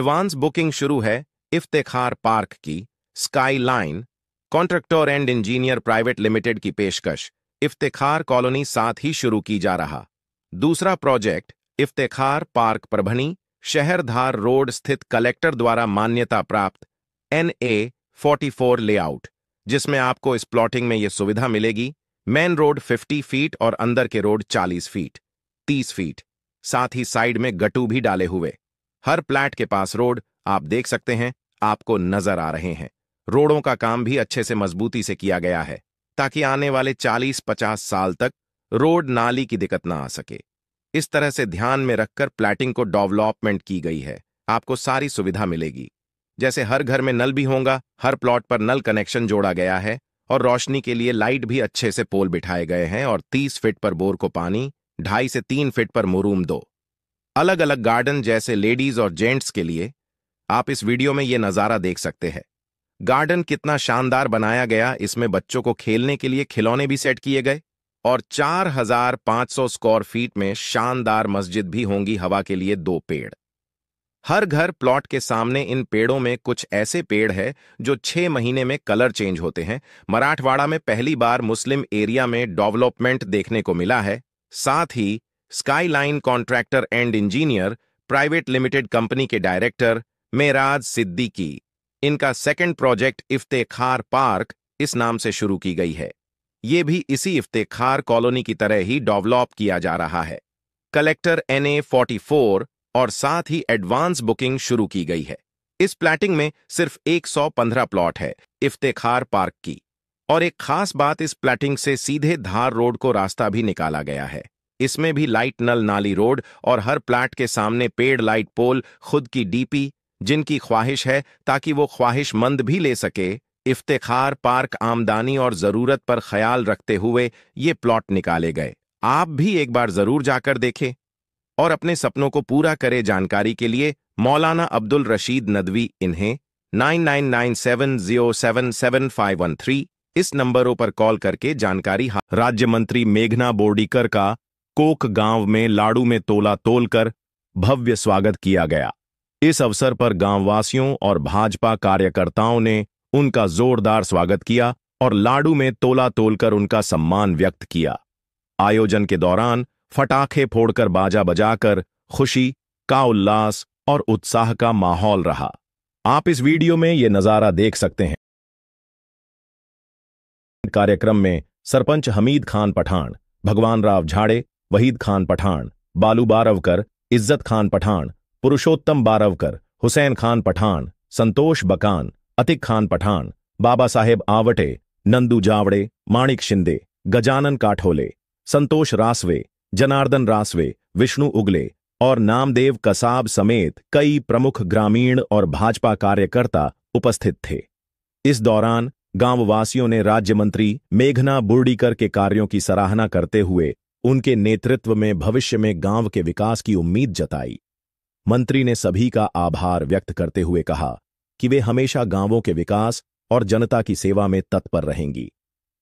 Advance booking शुरू है Iftekhar park की। Sky line contractor and engineer private limited की पेशकश इफ्तेखार कॉलोनी साथ ही शुरू की जा रहा। दूसरा प्रोजेक्ट इफ्तेखार पार्क परभनी शहरधार रोड स्थित कलेक्टर द्वारा मान्यता प्राप्त NA-44 लेआउट, जिसमें आपको इस प्लॉटिंग में यह सुविधा मिलेगी। मेन रोड 50 फीट और अंदर के रोड 40 फीट 30 फीट, साथ ही साइड में गट्टू भी डाले हुए। हर प्लैट के पास रोड आप देख सकते हैं, आपको नजर आ रहे हैं। रोडों का काम भी अच्छे से मजबूती से किया गया है ताकि आने वाले 40-50 साल तक रोड नाली की दिक्कत ना आ सके। इस तरह से ध्यान में रखकर प्लैटिंग को डेवलपमेंट की गई है। आपको सारी सुविधा मिलेगी, जैसे हर घर में नल भी होगा, हर प्लॉट पर नल कनेक्शन जोड़ा गया है और रोशनी के लिए लाइट भी अच्छे से पोल बिठाए गए हैं और 30 फीट पर बोर को पानी, 2.5 से 3 फीट पर मुरूम 2। अलग अलग गार्डन जैसे लेडीज और जेंट्स के लिए आप इस वीडियो में यह नजारा देख सकते हैं। गार्डन कितना शानदार बनाया गया, इसमें बच्चों को खेलने के लिए खिलौने भी सेट किए गए और 4500 स्क्वायर फीट में शानदार मस्जिद भी होंगी। हवा के लिए 2 पेड़ हर घर प्लॉट के सामने। इन पेड़ों में कुछ ऐसे पेड़ हैं जो 6 महीने में कलर चेंज होते हैं। मराठवाड़ा में पहली बार मुस्लिम एरिया में डेवलपमेंट देखने को मिला है। साथ ही sky line contractor and engineer private limited company के डायरेक्टर मेराज सिद्दीकी, इनका सेकंड प्रोजेक्ट इफ्तेखार पार्क इस नाम से शुरू की गई है। ये भी इसी इफ्तेखार कॉलोनी की तरह ही डेवलप किया जा रहा है। कलेक्टर NA-44 और साथ ही एडवांस बुकिंग शुरू की गई है। इस प्लैटिंग में सिर्फ 115 प्लॉट है इफ्तेखार पार्क की, और एक खास बात, इस प्लैटिंग से सीधे धार रोड को रास्ता भी निकाला गया है। इसमें भी लाइट नल नाली रोड और हर प्लैट के सामने पेड़ लाइट पोल, खुद की DP, जिनकी ख्वाहिश है ताकि वो ख्वाहिशमंद भी ले सके। इफ्तेखार पार्क आमदनी और जरूरत पर ख्याल रखते हुए ये प्लॉट निकाले गए। आप भी एक बार जरूर जाकर देखें और अपने सपनों को पूरा करें। जानकारी के लिए मौलाना अब्दुल रशीद नदवी, इन्हें 9997077513 इस नंबरों पर कॉल करके जानकारी। राज्य मंत्री मेघना बोर्डीकर का कोक गांव में लाडू में तोला तोलकर भव्य स्वागत किया गया। इस अवसर पर गांववासियों और भाजपा कार्यकर्ताओं ने उनका जोरदार स्वागत किया और लाडू में तोला तोलकर उनका सम्मान व्यक्त किया। आयोजन के दौरान फटाखे फोड़कर बाजा बजाकर खुशी का उल्लास और उत्साह का माहौल रहा। आप इस वीडियो में यह नजारा देख सकते हैं। कार्यक्रम में सरपंच हमीद खान पठान, भगवान राव झाड़े, वहीद खान पठान, बालू बारवकर, इज्जत खान पठान, पुरुषोत्तम बारवकर, हुसैन खान पठान, संतोष बकान, अतिक खान पठान, बाबा साहेब आवटे, नंदू जावड़े, माणिक शिंदे, गजानन काठोले, संतोष रासवे, जनार्दन रासवे, विष्णु उगले और नामदेव कसाब समेत कई प्रमुख ग्रामीण और भाजपा कार्यकर्ता उपस्थित थे। इस दौरान गांववासियों ने राज्य मंत्री मेघना बोर्डीकर के कार्यों की सराहना करते हुए उनके नेतृत्व में भविष्य में गांव के विकास की उम्मीद जताई। मंत्री ने सभी का आभार व्यक्त करते हुए कहा कि वे हमेशा गांवों के विकास और जनता की सेवा में तत्पर रहेंगी।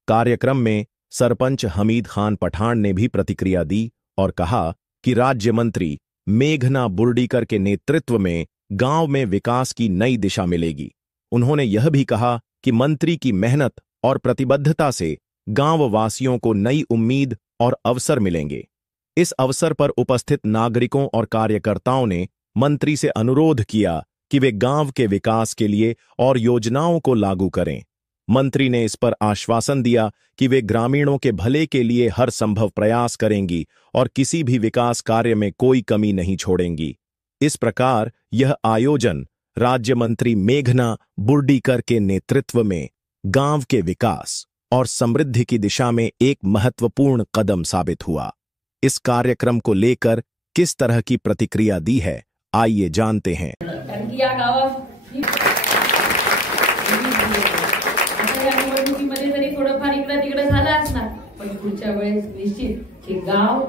कार्यक्रम में सरपंच हमीद खान पठान ने भी प्रतिक्रिया दी और कहा कि राज्य मंत्री मेघना बोर्डीकर के नेतृत्व में गांव में विकास की नई दिशा मिलेगी। उन्होंने यह भी कहा कि मंत्री की मेहनत और प्रतिबद्धता से गांव वासियों को नई उम्मीद और अवसर मिलेंगे। इस अवसर पर उपस्थित नागरिकों और कार्यकर्ताओं ने मंत्री से अनुरोध किया कि वे गांव के विकास के लिए और योजनाओं को लागू करें। मंत्री ने इस पर आश्वासन दिया कि वे ग्रामीणों के भले के लिए हर संभव प्रयास करेंगी और किसी भी विकास कार्य में कोई कमी नहीं छोड़ेंगी। इस प्रकार यह आयोजन राज्य मंत्री मेघना बोर्डीकर के नेतृत्व में गांव के विकास और समृद्धि की दिशा में एक महत्वपूर्ण कदम साबित हुआ। इस कार्यक्रम को लेकर किस तरह की प्रतिक्रिया दी है, आइए जानते हैं। थोडंफार इकडं तिकडं झालं असणार, पण पुढच्या वेळेस निश्चित हे गाव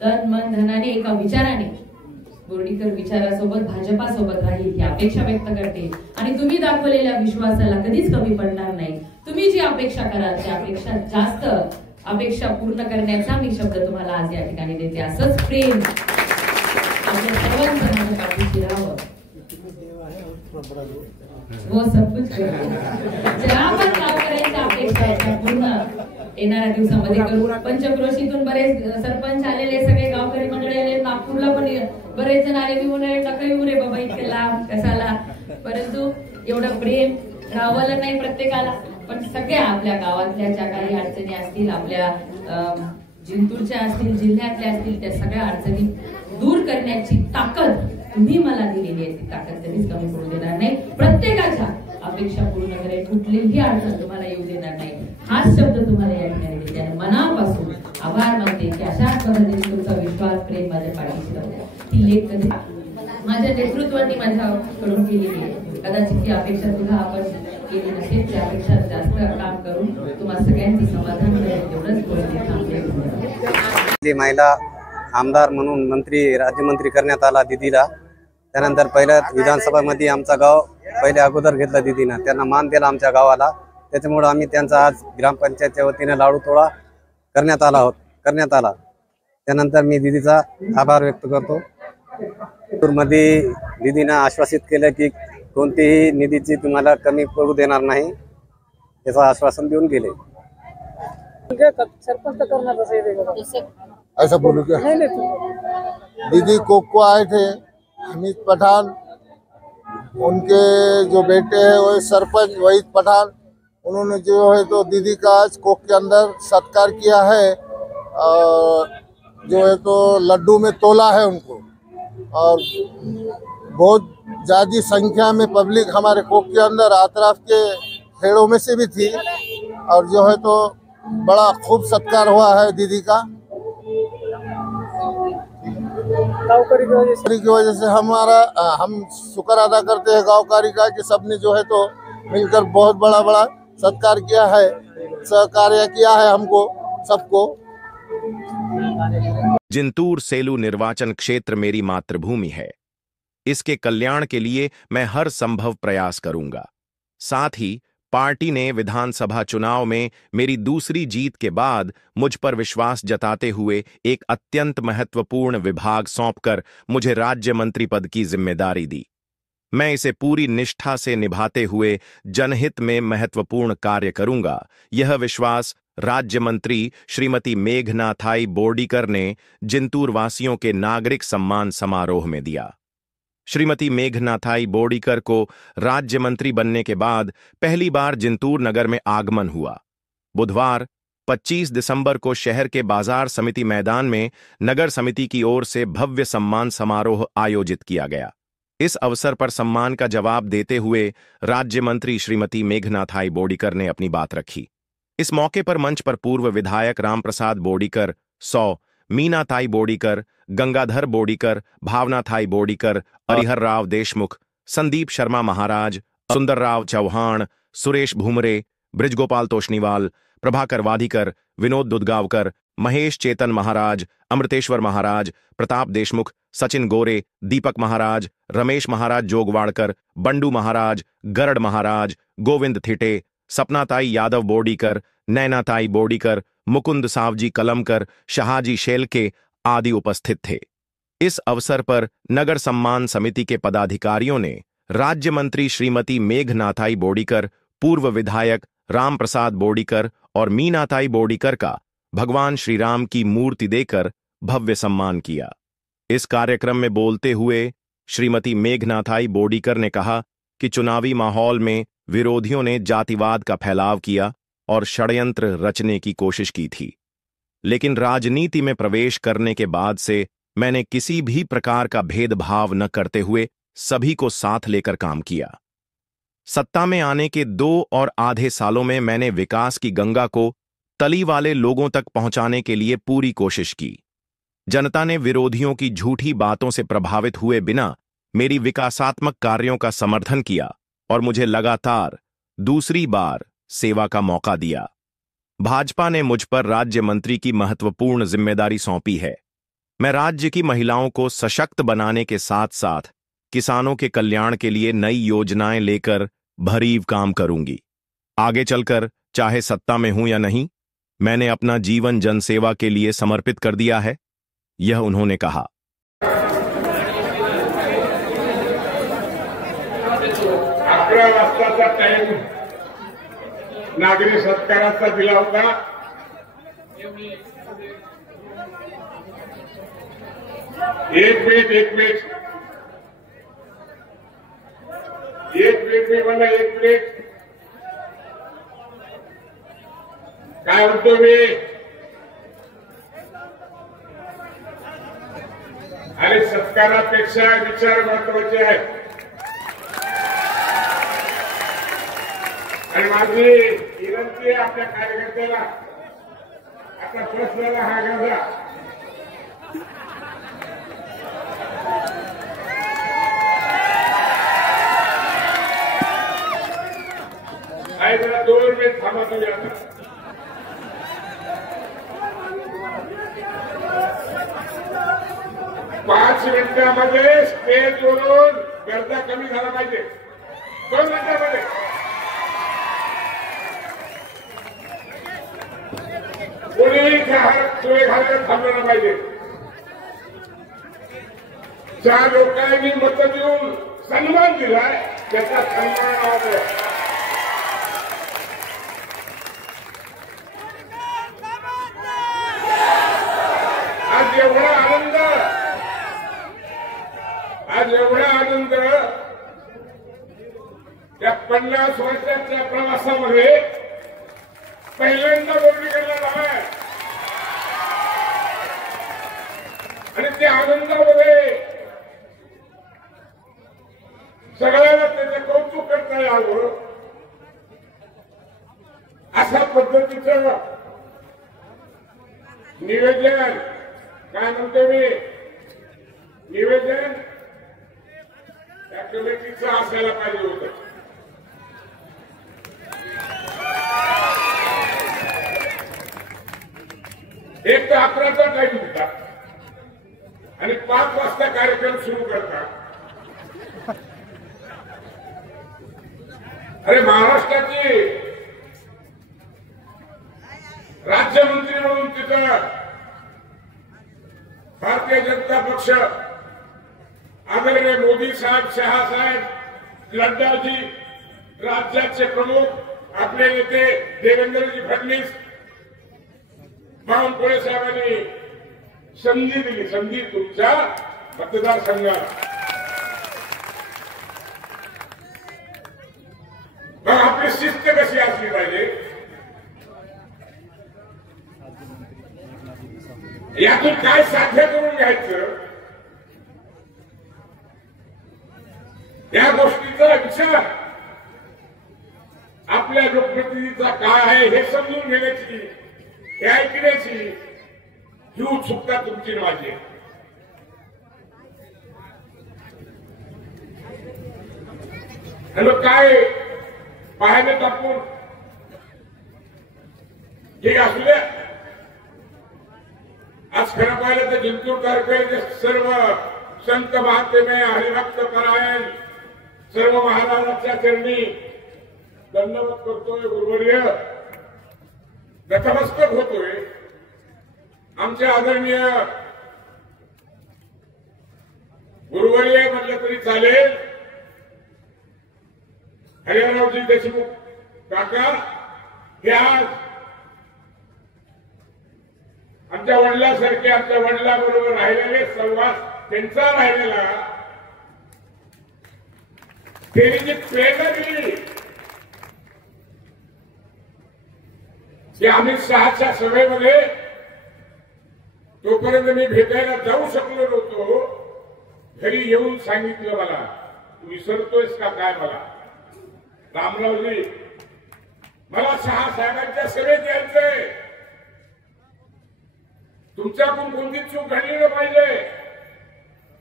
तन मन धनाने एका विचाराने बोर्डीकर विचारासोबत भाजपासोबत राहील ही अपेक्षा व्यक्त करते आणि तुम्ही दाखवलेल्या विश्वासाला कधीच कमी पडणार नाही। तुम्ही जी अपेक्षा कराल त्यापेक्षा जास्त अपेक्षा पूर्ण करण्याचा मी शब्द तुम्हाला आज या ठिकाणी देते। असंच प्रेम आपल्या सर्वांच्या पाठीशी राहावं वो सब कुछ करतो. ज्या पण गावकऱ्यांच्या अपेक्षा आहेत त्या पूर्ण येणाऱ्या दिवसामध्ये करू. पंचक्रोशीतून बरेच सरपंच आलेले, सगळे गावकरी मंडळी आले, नागपूरला पण बरेच जण आले. मी म्हणाले नका येऊ रे बाबा इतके लांब कशाला, परंतु एवढं प्रेम राहावलं नाही प्रत्येकाला. पण सगळ्या आपल्या गावातल्या ज्या काही अडचणी असतील, आपल्या जिंतूरच्या असतील, जिल्ह्यातल्या असतील, त्या सगळ्या अडचणी दूर करण्याची ताकद तुम्ही मला दिलेली आहे. ती ताकद कधीच कमी पडू देणार नाही. प्रत्येकाच्या अपेक्षा पूर्ण करेल, कुठलीही अडचण तुम्हाला येऊ देणार नाही. हाच शब्द तुम्हाला या ठिकाणी देते आणि मनापासून आभार मानते की अशाच पद्धतीने तुमचा विश्वास, प्रेम माझ्या पाठीशी लावला. ती लेख कधी माझ्या नेतृत्वाने माझ्याकडून केलेली आहे. कदाचित ती अपेक्षा सुद्धा आपण केली नसेल. त्यापेक्षा जास्त काम करून तुम्हाला सगळ्यांचं समाधान करेल एवढंच बोलते थांबते. महिला आमदार म्हणून राज्यमंत्री करण्यात आला दीदीला. त्यानंतर पहिल्या विधानसभामध्ये आमचा गाव पहिले अगोदर घेतला दीदीनं, त्यांना मान दिला आमच्या गावाला. त्याच्यामुळे आम्ही त्यांचा आज ग्रामपंचायतच्या वतीने लाडू तोडा करण्यात आला. त्यानंतर मी दीदीचा आभार व्यक्त करतो. मध्ये दीदीनं आश्वासित केलं की कोणतीही निधीची तुम्हाला कमी पडू देणार नाही, याचं आश्वासन देऊन गेले. सरपंच करना ऐसा बोलू क्या? दीदी कोको आए थे, हमीद पठान, उनके जो बेटे हैं वो सरपंच वहीद पठान, उन्होंने जो है तो दीदी का आज कोक के अंदर सत्कार किया है. जो है तो लड्डू में तोला है उनको, और बहुत ज़्यादा संख्या में पब्लिक हमारे कोक के अंदर अतराफ के खेड़ों में से भी थी, और जो है तो बड़ा खूब सत्कार हुआ है दीदी का. गाँवकारी की वजह से हम शुक्र अदा करते हैं गाँवकारी का कि सबने जो है तो मिलकर बहुत बड़ा सत्कार किया है, सहकार्य किया है हमको सबको. जिंतूर सेलू निर्वाचन क्षेत्र मेरी मातृभूमि है. इसके कल्याण के लिए मैं हर संभव प्रयास करूंगा. साथ ही पार्टी ने विधानसभा चुनाव में मेरी दूसरी जीत के बाद मुझ पर विश्वास जताते हुए एक अत्यंत महत्वपूर्ण विभाग सौंपकर मुझे राज्य मंत्री पद की जिम्मेदारी दी. मैं इसे पूरी निष्ठा से निभाते हुए जनहित में महत्वपूर्ण कार्य करूंगा. यह विश्वास राज्य मंत्री श्रीमती मेघनाथाई बोर्डीकर ने जिंतूर वासियों के नागरिक सम्मान समारोह में दिया. श्रीमती मेघनाथाई बोर्डीकर को राज्य मंत्री बनने के बाद पहली बार जिंतूर नगर में आगमन हुआ. बुधवार 25 दिसंबर को शहर के बाजार समिति मैदान में नगर समिति की ओर से भव्य सम्मान समारोह आयोजित किया गया. इस अवसर पर सम्मान का जवाब देते हुए राज्य मंत्री श्रीमती मेघनाथाई बोर्डीकर ने अपनी बात रखी. इस मौके पर मंच पर पूर्व विधायक रामप्रसाद बोर्डीकर, 100, मीनाताई बोर्डीकर, गंगाधर बोर्डीकर, भावनाथाई बोर्डीकर, हरिहर राव देशमुख, संदीप शर्मा महाराज, सुंदरराव चौहान, सुरेश भूमरे, ब्रिजगोपाल तोष्णीवाल, प्रभाकर वाधिकर, विनोद दुदगावकर, महेश चेतन महाराज, अमृतेश्वर महाराज, प्रताप देशमुख, सचिन गोरे, दीपक महाराज, रमेश महाराज जोगवाड़कर, बंडू महाराज, गरड़ महाराज, गोविंद थिटे, सपनाताई यादव बोर्डीकर, नैनाताई बोर्डीकर, मुकुंद सावजी कलमकर, शाहजी शेलके आदि उपस्थित थे. इस अवसर पर नगर सम्मान समिति के पदाधिकारियों ने राज्य मंत्री श्रीमती मेघनाथाई बोर्डीकर, पूर्व विधायक रामप्रसाद बोर्डीकर और मीनाताई बोर्डीकर का भगवान श्री राम की मूर्ति देकर भव्य सम्मान किया. इस कार्यक्रम में बोलते हुए श्रीमती मेघनाथाई बोर्डीकर ने कहा कि चुनावी माहौल में विरोधियों ने जातिवाद का फैलाव किया और षड्यंत्र रचने की कोशिश की थी, लेकिन राजनीति में प्रवेश करने के बाद से मैंने किसी भी प्रकार का भेदभाव न करते हुए सभी को साथ लेकर काम किया. सत्ता में आने के 2 और आधे सालों में मैंने विकास की गंगा को तली वाले लोगों तक पहुंचाने के लिए पूरी कोशिश की. जनता ने विरोधियों की झूठी बातों से प्रभावित हुए बिना मेरी विकासात्मक कार्यों का समर्थन किया और मुझे लगातार दूसरी बार सेवा का मौका दिया. भाजपा ने मुझ पर राज्य मंत्री की महत्वपूर्ण जिम्मेदारी सौंपी है. मैं राज्य की महिलाओं को सशक्त बनाने के साथ साथ किसानों के कल्याण के लिए नई योजनाएं लेकर भरीव काम करूंगी. आगे चलकर चाहे सत्ता में हूं या नहीं, मैंने अपना जीवन जनसेवा के लिए समर्पित कर दिया है, यह उन्होंने कहा. टाइम नागरी सत्काराचा दिला होता. एक मिनिट मी म्हणलं, एक मिनिट. काय म्हणतो मी? आणि सत्कारापेक्षा विचार महत्वाचे आहेत. आणि माझी विनंती आहे आपल्या कार्यकर्त्याला, आता बसलेला हा गाजा आहे, जरा 2 मिनिट थांबा तुम्ही. आता 5 मिनिटांमध्ये स्टेजवरून गर्दा कमी झाला पाहिजे. 2 मिनिटांमध्ये कोणी सोय घालायला थांबलं पाहिजे. ज्या लोकांनी मत देऊन सन्मान दिलाय त्याचा सन्मान आहे. आज एवढा आनंद त्या 50 वर्षाच्या प्रवासामध्ये पहिल्यांदा बोलणी करण्यात आलाय. आणि त्या आनंदामध्ये सगळ्यांना त्याचं कौतुक करता यावं अशा पद्धतीचं निवेदन, काय म्हणतो मी, निवेदन त्या कमिटीचं असायला पाहिजे होतं. एक तर 11चा टाइम होता आणि 5 वाजता कार्यक्रम सुरू करतात. अरे महाराष्ट्राची राज्यमंत्री म्हणून तिथं भारतीय जनता पक्ष, आदरणीय मोदी साहेब, शहा साहेब, नड्डाजी, राज्याचे प्रमुख आपले नेते देवेंद्रजी फडणवीस, बावनकुळे साहेबांनी संधी दिली. संधी तुमच्या मतदारसंघात. मग आपली शिस्त कशी असली पाहिजे, यातून काय साध्य करून घ्यायचं, या गोष्टीचा विचार आपल्या लोकप्रतिनिधीचा काय आहे हे समजून घेण्याची, हे ऐकण्याची ही उत्सुकता तुमची माझी आहे. आणि काय पाहायला टाकून ठीक असू द्या. आज खरं पाहिलं तर जिंतूर तालुक्याचे सर्व संत महात्मे, हरिभक्त परायण सर्व महाराजांच्या चरणी दंडवत करतोय, गुरुवर्य नतमस्तक होतोय. आमच्या आदरणीय गुरुवर्य म्हटलं तरी चालेल, हरियाणाजी देशमुख काका हे आज आमच्या वडिलांसारखे, आमच्या वडिलांबरोबर राहिलेले संवाद त्यांचा राहिलेला, त्यांनी जी प्रेरणा दिली की अमित शहाच्या सभेमध्ये तोपर्यंत मी भेटायला जाऊ शकलो नव्हतो. घरी येऊन सांगितलं मला, तू विसरतोयस का काय मला, रामरावजी मला शहा साहेबांच्या सभेत यायचंय, तुमच्याकडून कोणती चूक घडली न पाहिजे,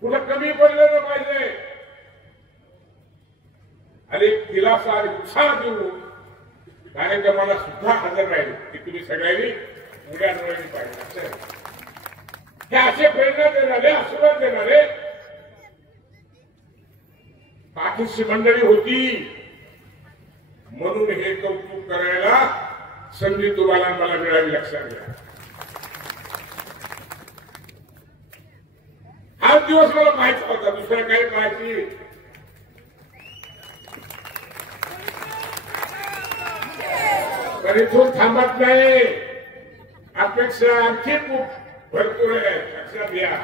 कुठं कमी पडलं न पाहिजे. आणि एक दिलासा आणि उत्साह देऊ कार्यक्रमाला सुद्धा हजर राहील की तुम्ही सगळ्यांनी उड्या डोळ्यांनी पाहिजे. हे असे प्रेरणा देणारे, आशीर्वाद देणारे पाठीशी मंडळी होती. म्हणून हे कौतुक करायला संधी तुम्हाला मला मिळावी, लक्षात घ्या. हाच दिवस मला पाहायचा होता, दुसरा काही पाहायची पण इथून थांबत नाही. अपेक्षा आणखी खूप भरपूर आहे, लक्षात घ्या.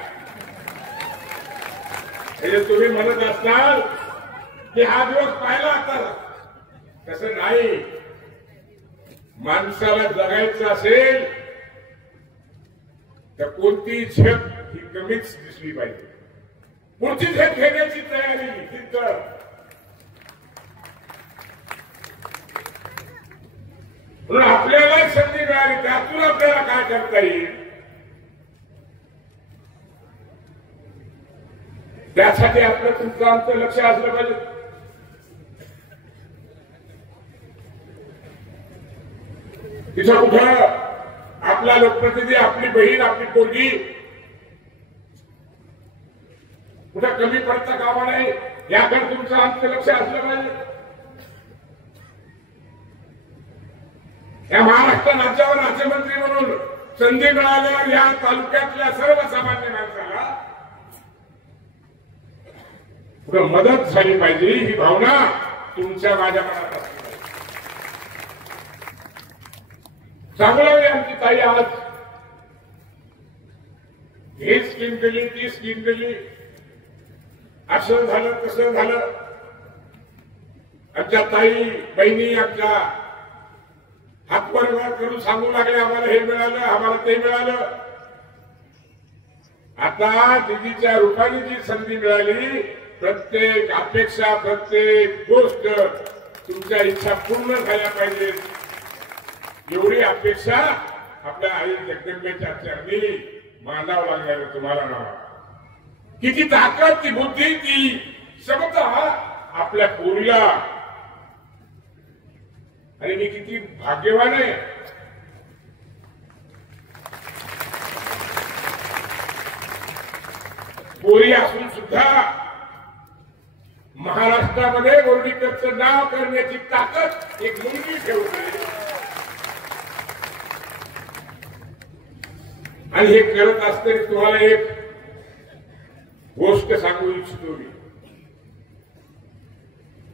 तुम्ही म्हणत असताल की हा दिवस पाहिला आता, तसं नाही. माणसाला जगायचं असेल तर कोणती झेप ही कमीच दिसली पाहिजे. पुढची झेप घेण्याची तयारी तिथं. म्हणून आपल्याला संधी मिळाली, त्यातून आपल्याला काय करता येईल त्यासाठी आपलं तुमचं आमचं लक्ष असलं पाहिजे. तिथं कुठं आपला लोकप्रतिनिधी, आपली बहीण, आपली पोरगी कुठं कमी पडता कामा नाही, याकडे तुमचं आमचं लक्ष असलं पाहिजे. या महाराष्ट्र राज्यावर राज्यमंत्री म्हणून संधी मिळाल्यावर या तालुक्यातल्या सर्वसामान्य माणसाला कुठं मदत झाली पाहिजे, ही भावना तुमच्या माझ्या मनात असते. चांगलं आहे आमची ताई आज ही स्कीम दिली, ती स्कीम दिली, असं झालं तसं झालं. आमच्या ताई बहिणी आमच्या हातवर वर करून सांगू लागले, आम्हाला हे मिळालं, आम्हाला ते मिळालं. आता दिदीच्या रूपाने जी संधी मिळाली, प्रत्येक अपेक्षा, प्रत्येक गोष्ट तुमच्या इच्छा पूर्ण झाल्या पाहिजेत, एवढी अपेक्षा आपल्या आई जगदंबेच्या चरणी मांडावं लागणार आहे तुम्हाला. नाव किती ताकद, ती बुद्धी, ती क्षमता आपल्या पोरीला. आणि मी किती भाग्यवान आहे. पोरी असून सुद्धा महाराष्ट्रामध्ये बोर्डीकरचं नाव करण्याची ताकद एक मुलगी ठेवते. आणि हे करत असताना तुम्हाला एक गोष्ट सांगू इच्छितो मी.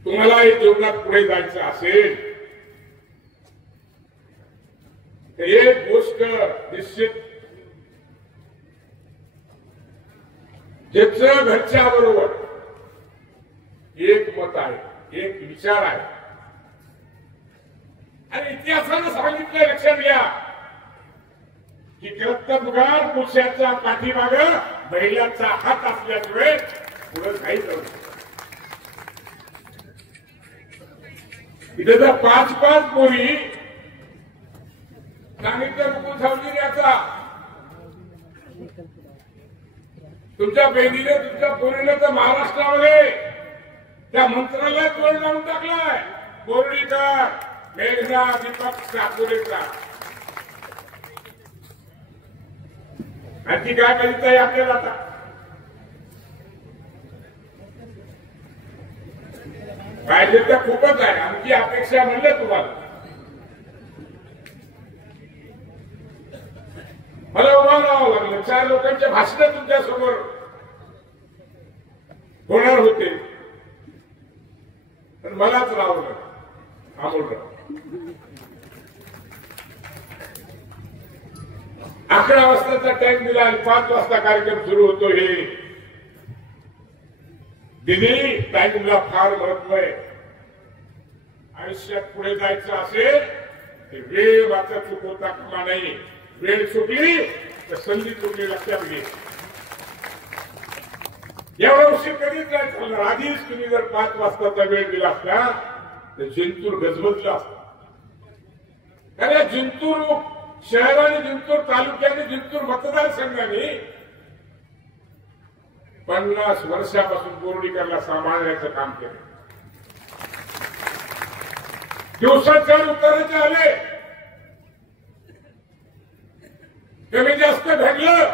तुम्हाला या जीवनात पुढे जायचं असेल तर एक गोष्ट निश्चित, ज्याचं घरच्या बरोबर एक मत आहे, एक विचार आहे. आणि इतिहासानं सांगितलं, लक्षात घ्या की कर्तबगार पुरुषाच्या पाठीमाग महिलांचा हात असल्यामुळे पुढे काही करू. इथे जर 5-5 पोरी सांगितलं मुकुल सावंतरायाचा, तुमच्या बहिणीने, तुमच्या पोरीने तर महाराष्ट्रामध्ये त्या मंत्रालयात वर लावून टाकलाय, बोर्डीकर, मेघना, दीपक साकोरेचा. आणखी काय करीत आहे आपल्याला? आता पाहिजे तर खूपच आहे. आमची अपेक्षा म्हणलं तुम्हाला. मला उभं राहावं लागलं, 4 लोकांचे भाषण तुमच्या समोर होणार होते, पण मलाच राहावं लागलं. आमोलराव 11 वाजताचा टाइम दिला आणि 5 वाजता कार्यक्रम सुरू होतो. हे दिदी, टाइमला फार महत्व आहे. आयुष्यात पुढे जायचं असेल तर वेळ मात्र चुकवता कामा नाही. वेळ चुकली तर संधी चुकली, लक्षात घे. एवढा उशीर कधीच नाही झाला. आधीच तुम्ही जर 5 वाजताचा वेळ दिला असता तर जिंतूर गजबजला असता. कारण जिंतूर शहर आणि जिंतूर तालुक्याने, जिंतूर मतदारसंघाने 50 वर्षापासून बोर्डीकरला सांभाळण्याचं काम केलं. दिवसाच्या उताराचे आले, कमी जास्त घडलं,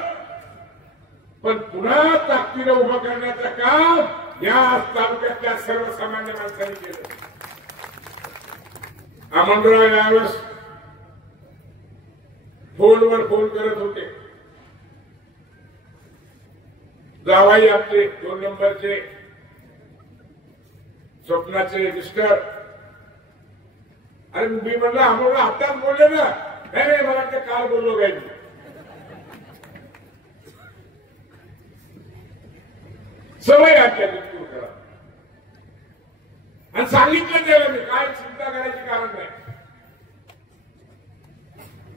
पण पुन्हा ताकदीनं उभं करण्याचं काम या तालुक्यातल्या सर्वसामान्य माणसांनी केलं. आमंत्रण यावेळेस फोनवर फोन करत होते. जावाई आपले 2 नंबरचे स्वप्नाचे मिस्टर अरे मी म्हणलं आम्हाला हातात बोलले ना, नाही मला ते काल बोललो काय सवय आजच्या दूर करा आणि सांगितलं गेलं मी काय चिंता करायची कारण नाही.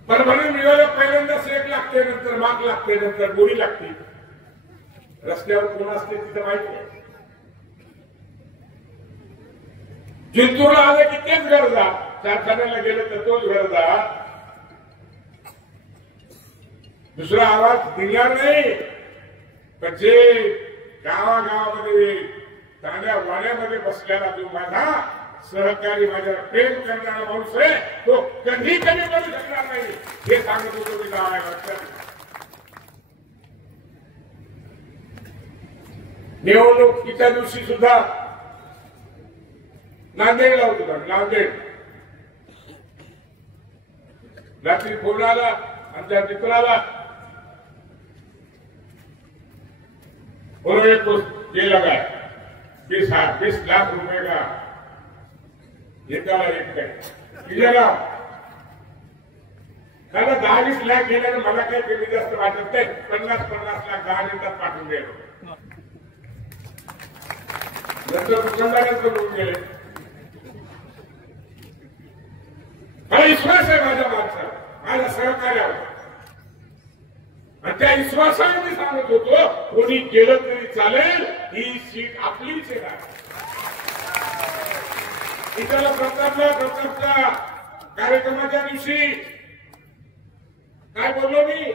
पण म्हणून मिळालं पहिल्यांदा सेट लागते, नंतर माग लागते, नंतर गोळी लागते. रस्त्यावर कोण असते तिथं माहिती नाही. जिंतूरला आलं की तेच गरजा, कारखान्याला गेलं तर तोच गरजा, दुसरा आवाज दिला नाही. पण जे गावागावामध्ये चांगल्या वाड्यामध्ये बसलेला जो माझा सहकारी, माझ्या प्रेम करणारा माणूस आहे, तो कधी कमी करू शकणार नाही हे सांगत होतो मी गावाला. निवडणुकीच्या दिवशी सुद्धा नांदेडला होतो. नांदेड रात्री फोन आला आमच्या मित्राला, उन्होंने कुछ ये लगाया 20 लाख रुपए का एकाला एक काय त्याला 10-20 लाख गेल्यानं मला काही कमी जास्त वाटत नाही. 50-50 लाख 10 मिनिटात पाठवून गेलो. नंतर दुकानदारांचं बोलून गेले. मला विश्वास आहे माझ्या माणसाला, माझ्या सहकार्यावर, आणि त्या विश्वासाने मी सांगत होतो कोणी गेलं तरी चालेल, ही सीट आपलीच आहे. इथला प्रतापच्या कार्यक्रमाच्या दिवशी काय बोललो मी,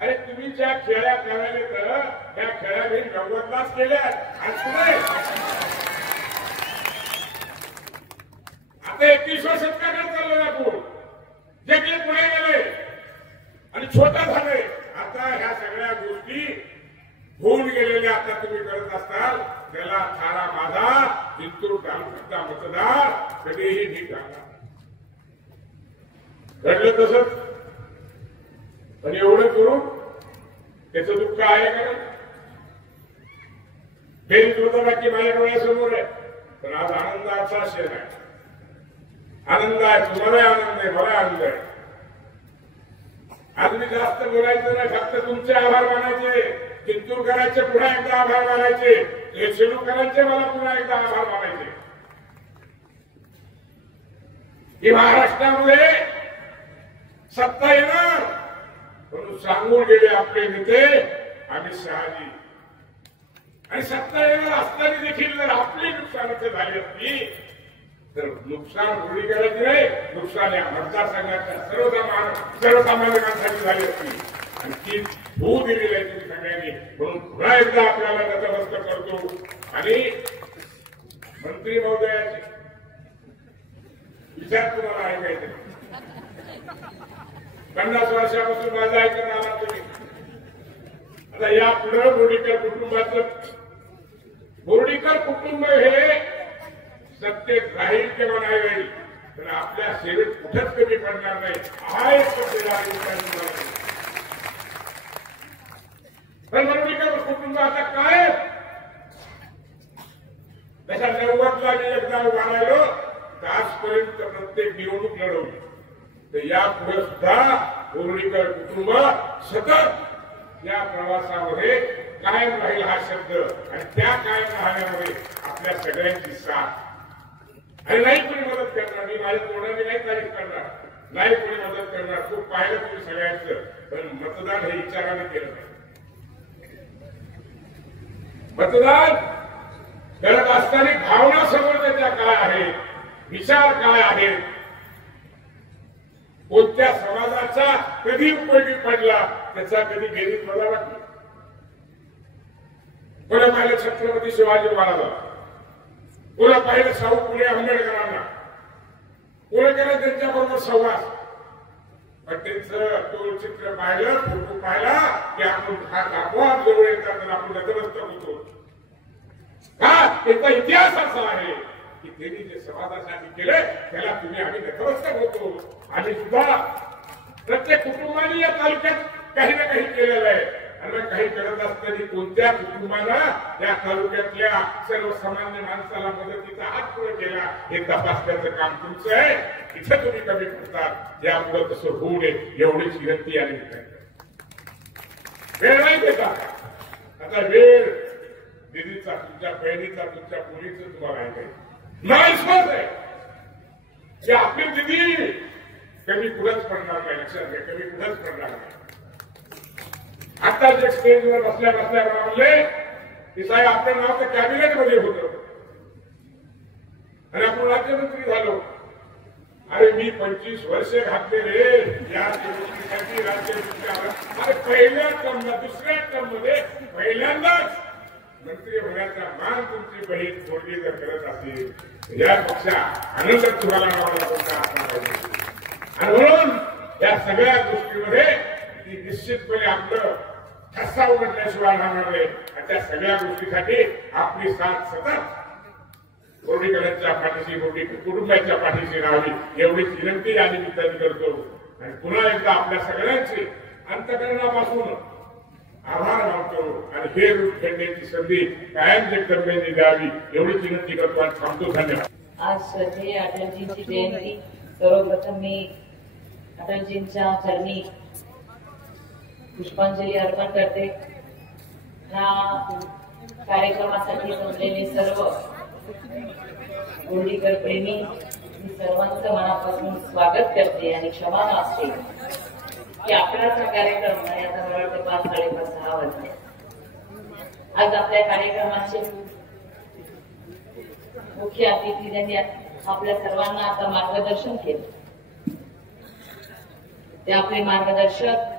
अरे तुम्ही ज्या खेळ्या करायला तर त्या खेळ्या मी 90 केल्या. आता 21व्या शतकाकडे चाललोय आपण, जगले पुढे गेले आणि छोटा झाले. आता ह्या सगळ्या गोष्टी होऊन गेलेल्या आता तुम्ही करत असताल, त्याला थारा माझा जिंतूर तालुक्याचा मतदार कधीही नीट आला. घडलं तसंच, पण एवढं करून त्याचं दुःख आहे का? बेरीज वजाबाकी माझ्या डोळ्यासमोर आहे. पण आज आनंदाचा क्षण आहे. आनंद आहे, तुम्हाला आनंद आहे, मला आनंद आहे. आज मी जास्त बोलायचं नाही, फक्त तुमचे आभार मानायचे, जिंतूरकरांचे पुन्हा एकदा आभार मानायचे, शेलूकरांचे मला पुन्हा एकदा आभार मानायचे. की महाराष्ट्रामध्ये सत्ता येणार म्हणून सांगून गेले आपले नेते अमित शहाजी, आणि सत्ता येणार असताना देखील जर आपली नुकसानीचे झाली असती तर नुकसान थोडी करायची नाही, नुकसान या मतदारसंघाच्या सर्वसामान्य माणसाची झाली असती. आणि ती होऊ दिलेली आहे तुम्ही सगळ्यांनी. म्हणून पुन्हा एकदा आपल्याला नतमस्तक करतो. आणि मंत्री महोदयाचे विचार तुम्हाला ऐकायचे, 50 वर्षापासून माझं ऐकून आला तुम्ही. आता या पुढे बोर्डीकर कुटुंब हे सत्तेत राहील किंवा नाही राहील, तर आपल्या सेवेत कुठेच कमी पडणार नाही. हा एक बोर्डीकर कुटुंब आता काय तशा 90ला मी एकदा उभा राहिलो, आजपर्यंत प्रत्येक निवडणूक लढवली. तर यापुढे सुद्धा बोर्डीकर कुटुंब सतत या प्रवासामध्ये कायम राहील हा शब्द, आणि त्या कायम राहण्यामध्ये आपल्या सगळ्यांची साथ. आणि नाही कोणी मदत करणार, मी माझ्या तोंडाने नाही तारीफ करणार, नाही कोणी मदत करणार. खूप पाहिलं तुम्ही सगळ्यांचं, पण मतदान हे विचाराने केलं नाही. मतदान करत असताना भावना समोर त्याच्या काय आहे, विचार काय आहे, कोणत्या समाजाचा कधी उपयोगी पडला त्याचा कधी बेरीज मला वाटली. कोणा पाहिलं छत्रपती शिवाजी महाराजांना, कोणा पाहिलं शाहू फुले आंबेडकरांना, कोणी केलं त्यांच्याबरोबर संवाद. पण त्यांचं तो चित्र पाहिलं, फोटो पाहिला की आपण हात आपोआप जवळ येतात आणि आपण नतमस्तक होतो. का त्याचा इतिहास असा आहे की त्यांनी जे समाजासाठी केले त्याला तुम्ही आम्ही नतमस्तक होतो. आणि सुद्धा प्रत्येक कुटुंबाने या तालुक्यात काही ना काही केलेलं आहे. आणि मग काही करत असताना कोणत्या कुटुंबाला या तालुक्यातल्या सर्वसामान्य माणसाला मदतीचा हात पुढे केला हे तपासण्याचं काम तुमचं आहे. इथं तुम्ही कमी करतात, यामुळे तसं होऊ नये एवढीच विनंती आणि वेळ नाही देता. आता वेळ दिदीचा, तुमच्या बहिणीचा, तुमच्या मुलीचं तुम्हाला आहे. मला विश्वास आहे की आपली दिदी कमी पुढंच पडणार नाही. लक्षात घ्या, कमी पुढंच पडणार नाही. आता जे स्टेजवर बसल्या म्हणले की साहेब आपलं नाव तर कॅबिनेट मध्ये होतं आणि आपण राज्यमंत्री झालो. अरे मी 25 वर्षे घातले रे या गोष्टीसाठी राज्यमंत्री. अरे पहिल्या टर्मला, दुसऱ्या टर्म मध्ये पहिल्यांदाच मंत्री होण्याचा मान तुमची बहीण थोडी जर करत असेल यापेक्षा आनंद तुम्हाला नावाला आणि म्हणून या सगळ्या गोष्टीमध्ये ती निश्चितपणे आपलं ठसा उघडल्याशिवाय राहणार नाही. आणि त्या सगळ्या गोष्टीसाठी आपली साथ सतत बोर्डीकरांच्या पाठीशी, बोर्डी कुटुंबाच्या पाठीशी राहावी एवढीच विनंती या निमित्ताने करतो. आणि पुन्हा एकदा आपल्या सगळ्यांची अंतकरणापासून आभार मानतो आणि हे रूप खेळण्याची संधी कायम जगदंबेंनी द्यावी एवढीच विनंती करतो आणि थांबतो. धन्यवाद. आज श्रद्धेय अटलजींची जयंती. सर्वप्रथम मी अटलजींच्या चरणी पुष्पांजली अर्पण करते. ह्या कार्यक्रमासाठी जमलेले सर्व बोर्डीकर प्रेमी मी सर्वांचं मनापासून स्वागत करते आणि क्षमा मागते की आपलाचा कार्यक्रम आणि आता मला वाटतं 5, 5:30, 6 वाजले. आज आपल्या कार्यक्रमाचे मुख्य अतिथी त्यांनी आपल्या सर्वांना आता मार्गदर्शन केलं. ते आपले मार्गदर्शक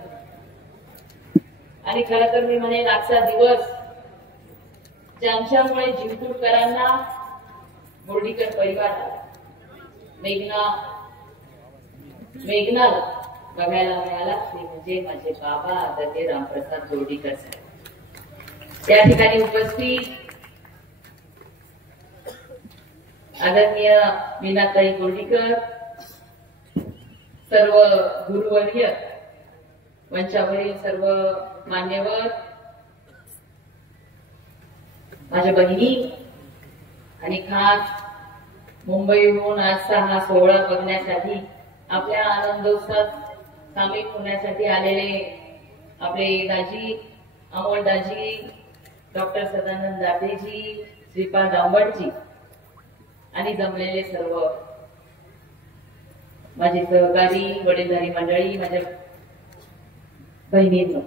आणि खरं तर मी म्हणेन आजचा दिवस ज्यांच्यामुळे जिंतूरकरांना बोर्डीकर परिवार मेघनाला बघायला मिळाला ते म्हणजे माझे बाबा आदरणीय रामप्रसाद बोर्डीकर साहेब. त्या ठिकाणी उपस्थित आदरणीय मीनाताई बोर्डीकर, सर्व गुरुवर्य, मंचावरील सर्व मान्यवर, माझ्या बहिणी आणि खास मुंबईहून आजचा हा सोहळा बघण्यासाठी, आपल्या आनंदोत्सवात सामील होण्यासाठी आलेले आपले दाजी, अमोल दाजी, डॉक्टर सदानंद दातेजी, श्रीपाद दांबडजी आणि जमलेले सर्व माझे सहकारी, वडीलधारी मंडळी, माझ्या बहिणींनो.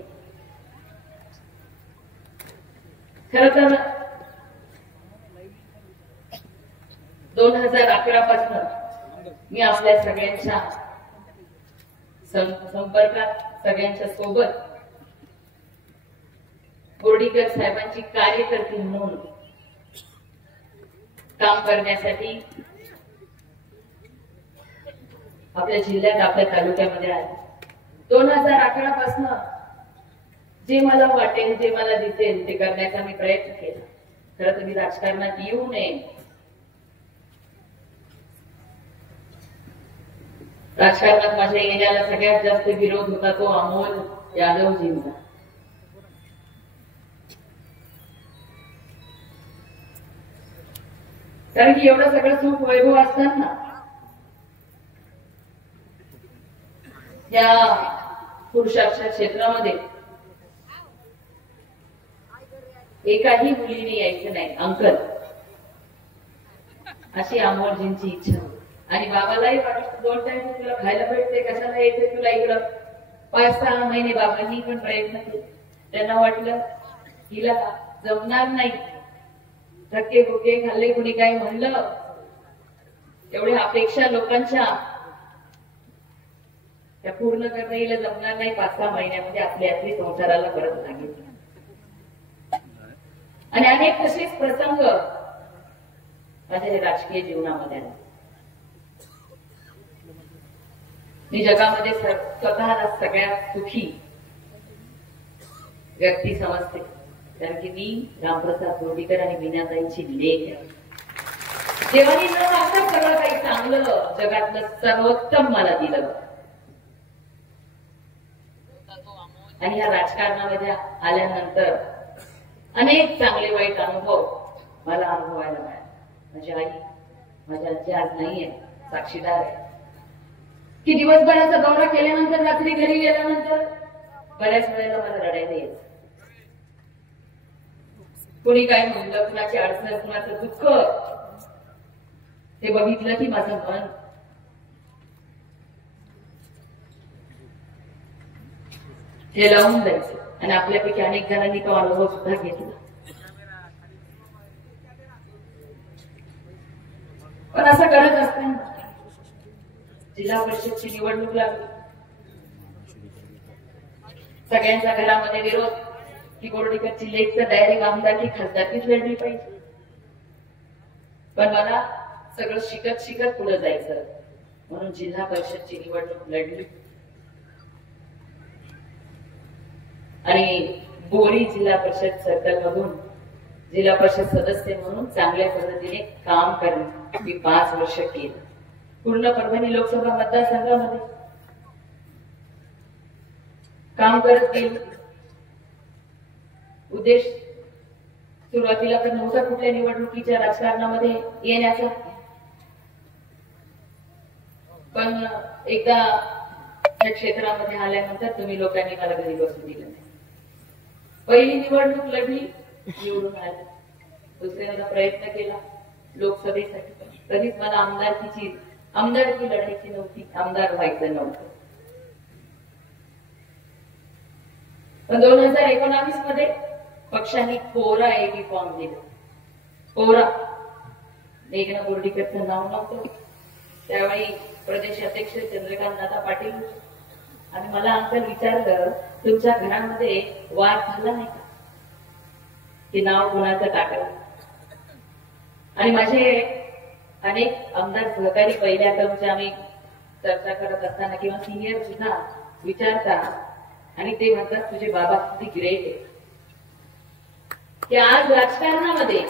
खर तर 2011 पासून मी आपल्या सगळ्यांच्या संपर्कात, सगळ्यांच्या सोबत बोर्डीकर साहेबांची कार्यकर्ती म्हणून काम करण्यासाठी आपल्या जिल्ह्यात, आपल्या तालुक्यामध्ये आहे. 2011 पासून जे मला वाटेल, जे मला दिसेल ते करण्याचा मी प्रयत्न केला. खरं तर मी राजकारणात येऊ नये, राजकारणात माझ्या येण्याला सगळ्यात जास्त विरोध होता तो अमोल यादवजींचा. कारण की एवढं सगळं सुख वैभव असताना या पुरुषाच्या क्षेत्रामध्ये एकाही मुलीने यायचं नाही अंकल, अशी अमोलजींची इच्छा होती. आणि बाबालाही वाटत 2 टाइम तुला खायला भेटते, कशाला यायचं तुला इकडं. 5-6 महिने बाबांनी पण प्रयत्न केले. त्यांना वाटलं हिला जमणार नाही, धक्के बुके खाल्ले, कुणी काही म्हणलं, एवढ्या अपेक्षा लोकांच्या त्या पूर्ण करणं हिला जमणार नाही. 5-6 महिन्यामध्ये आपली संसाराला परत सांगितलं. आणि अनेक तसेच प्रसंग माझ्या राजकीय जीवनामध्ये आले. मी जगामध्ये स्वतःला सगळ्यात सुखी व्यक्ती समजते, कारण की मी रामप्रसाद बोर्डीकर आणि मीनाताईंची लेक आहे. देवानी न मागता सगळं काही चांगलं जगातलं सर्वोत्तम मला दिलं. आणि या राजकारणामध्ये आल्यानंतर अनेक चांगले वाईट अनुभव मला अनुभवायला मिळाले. माझी आई, माझ्या आजी आज नाहीये, साक्षीदार आहे की दिवसभराचा दौरा केल्यानंतर रात्री घरी गेल्यानंतर बऱ्याच वेळेला मला रडायला यायचं. कोणी काय म्हणलं, कुणाची अडचण, कुणाचं दुःख ते बघितलं की माझं मन हे लावून जायचं. आणि आपल्यापैकी अनेक जणांनी तो अनुभव सुद्धा घेतला. पण असं करत असताना जिल्हा परिषदची निवडणूक लागली. सगळ्यांच्या घरामध्ये विरोध की बोर्डीकरची लेख तर डायरेक्ट आमदार की खासदारकीच लढली पाहिजे. पण मला सगळं शिकत शिकत पुढे जायचं म्हणून जिल्हा परिषदची निवडणूक लढली. आणि बोरी जिल्हा परिषद सर्कल मधून जिल्हा परिषद सदस्य म्हणून चांगल्या पद्धतीने काम करणे मी 5 वर्ष केलं. पूर्ण परभणी लोकसभा मतदारसंघामध्ये काम करत गेले. उद्देश सुरुवातीला तर नव्हता कुठल्या निवडणुकीच्या राजकारणामध्ये येण्याचा. पण एकदा या क्षेत्रामध्ये आल्यानंतर तुम्ही लोकांनी मला घरी बसू दिलं नाही. पहिली निवडणूक लढली, निवडून आली. दुसऱ्यांदा प्रयत्न केला लोकसभेसाठी, कधीच मला आमदारकी लढायची नव्हती, आमदार व्हायचं नव्हतं. पण 2019 मध्ये पक्षाने कोरा एबी फॉर्म दिला. कोरा मेघना बोर्डीकरचं नाव नव्हतं. त्यावेळी प्रदेश अध्यक्ष चंद्रकांत दादा पाटील आणि मला अंकल विचारलं, तुमच्या घरामध्ये वाद झाला नाही का की नाव कोणाचं टाकलं? आणि माझे अनेक आमदार सहकारी पहिल्या क्रमचे आम्ही चर्चा करत असताना किंवा सिनियर सुद्धा विचारतात आणि ते म्हणतात तुझे बाबा किती ग्रेट आहे की आज राजकारणामध्ये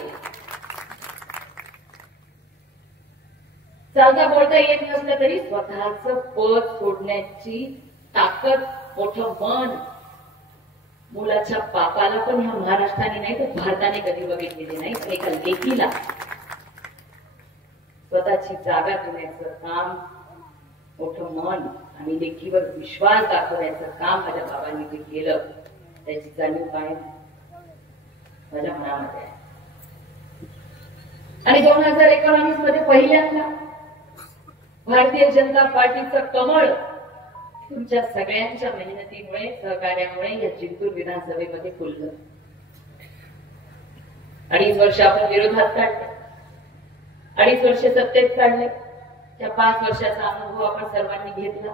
चालता बोलता येत नसलं तरी स्वतःचं पद सोडण्याची ताकद, मोठं मन मुलाच्या बापाला पण ह्या महाराष्ट्राने नाही तर भारताने कधी बघितलेले नाही. एका लेकीला स्वतःची जागा देण्याचं काम, मोठं मन आणि लेकीवर विश्वास दाखवण्याचं काम माझ्या बाबांनी ते केलं. त्याची जाणीव काय माझ्या मनामध्ये आहे. आणि 2019 मध्ये पहिल्यांदा भारतीय जनता पार्टीचं कमळ तुमच्या सगळ्यांच्या मेहनतीमुळे, सहकार्यामुळे या जिंतूर विधानसभेमध्ये फुललं. 2.5 वर्ष आपण विरोधात काढले, 2.5 वर्ष सत्तेत काढले. त्या 5 वर्षाचा अनुभव आपण सर्वांनी घेतला.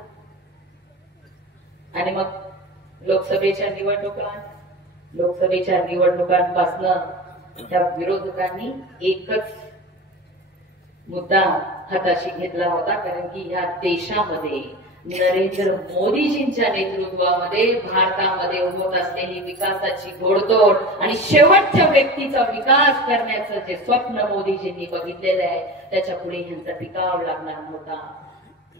आणि मग लोकसभेच्या निवडणुकांपासून त्या विरोधकांनी एकच मुद्दा हाताशी घेतला होता. कारण की ह्या देशामध्ये नरेंद्र मोदीजींच्या नेतृत्वामध्ये भारतामध्ये होत असलेली विकासाची घोडदौड आणि शेवटच्या व्यक्तीचा विकास करण्याचं जे स्वप्न मोदीजींनी बघितलेलं आहे त्याच्या पुढे ह्यांचा टिकाव लागणार नव्हता.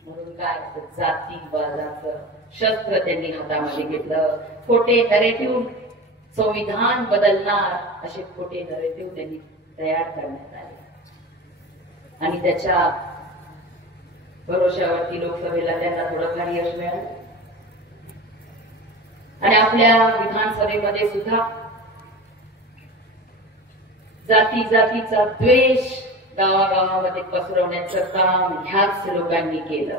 म्हणून काय जातीवादाचं शस्त्र त्यांनी हातामध्ये घेतलं. खोटे नरेटिव्ह, संविधान बदलणार असे खोटे नरेटिव्ह त्यांनी तयार करण्यात आले आणि त्याच्या भरोशावरती लोकसभेला त्यांना थोडंफार यश मिळालं. आणि आपल्या विधानसभेमध्ये सुद्धा जातीचा द्वेष गावागावामध्ये पसरवण्याचं काम ह्याच लोकांनी केलं.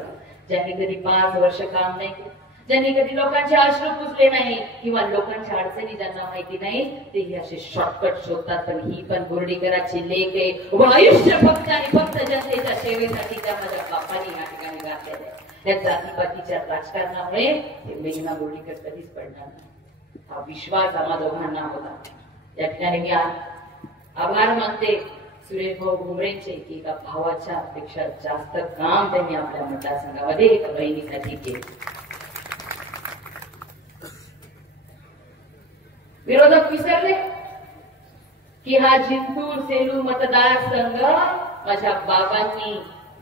ज्यांनी कधी 5 वर्ष काम नाही केलं, ज्यांनी कधी लोकांचे अश्रू पुसले नाही किंवा लोकांच्या अडचणी ज्यांना माहिती नाही, ते असे शॉर्टकट शोधतात. पण ही पण बोर्डीकरांची लेख आहे. आयुष्य फक्त आणि फक्त जनतेच्या सेवेसाठी त्या माझ्या बापाने या ठिकाणी घातलेलं आहे. या जातीपातीच्या राजकारणामुळे मेघना बोर्डीकर कधीच पडणार नाही, हा विश्वास आम्हा दोघांना होता. या ठिकाणी मी आभार मानते सुरेश भाऊ घुमरेंचे की एका भावाच्या पेक्षा जास्त काम त्यांनी आपल्या मतदारसंघामध्ये एका बहिणीसाठी केले. विरोधक विसरले की हा जिंतूर सेलू मतदारसंघ माझ्या बाबांनी,